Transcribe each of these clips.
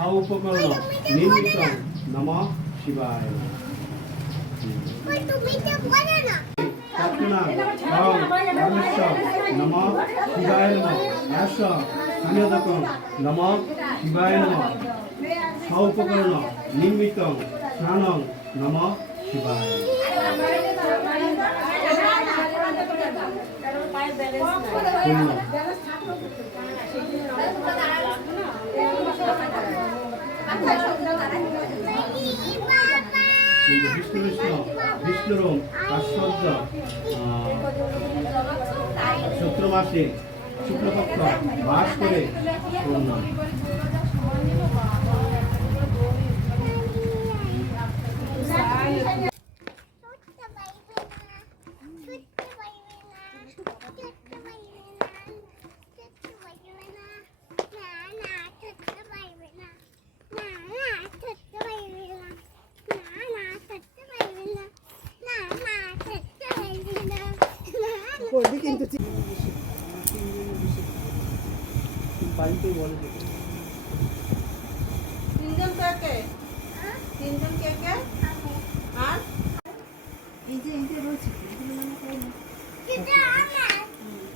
사 উপকরণ নির্মিত নম শিবায়। নম শিবায় নম ইয়াস স্থানীয়তকম নম শিবায় নম। স উপকরণ নির্মিত স্নানং নম শিবায়। পূর্ণ কিন্তু বিষ্ণু বিষ্ণু বিষ্ণুরম আশ্চর্য চৈত্র মাসে শুক্লপক্ষ বাস করে করবি কিন্তু বাড়িতেই বলে তিনজন কে কে তিনজন কে কে আর? এই যে এই যে রয়েছে।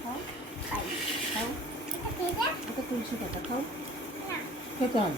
খাও। খাও। এটা তুলসী পাতা খাও। খেতে হয়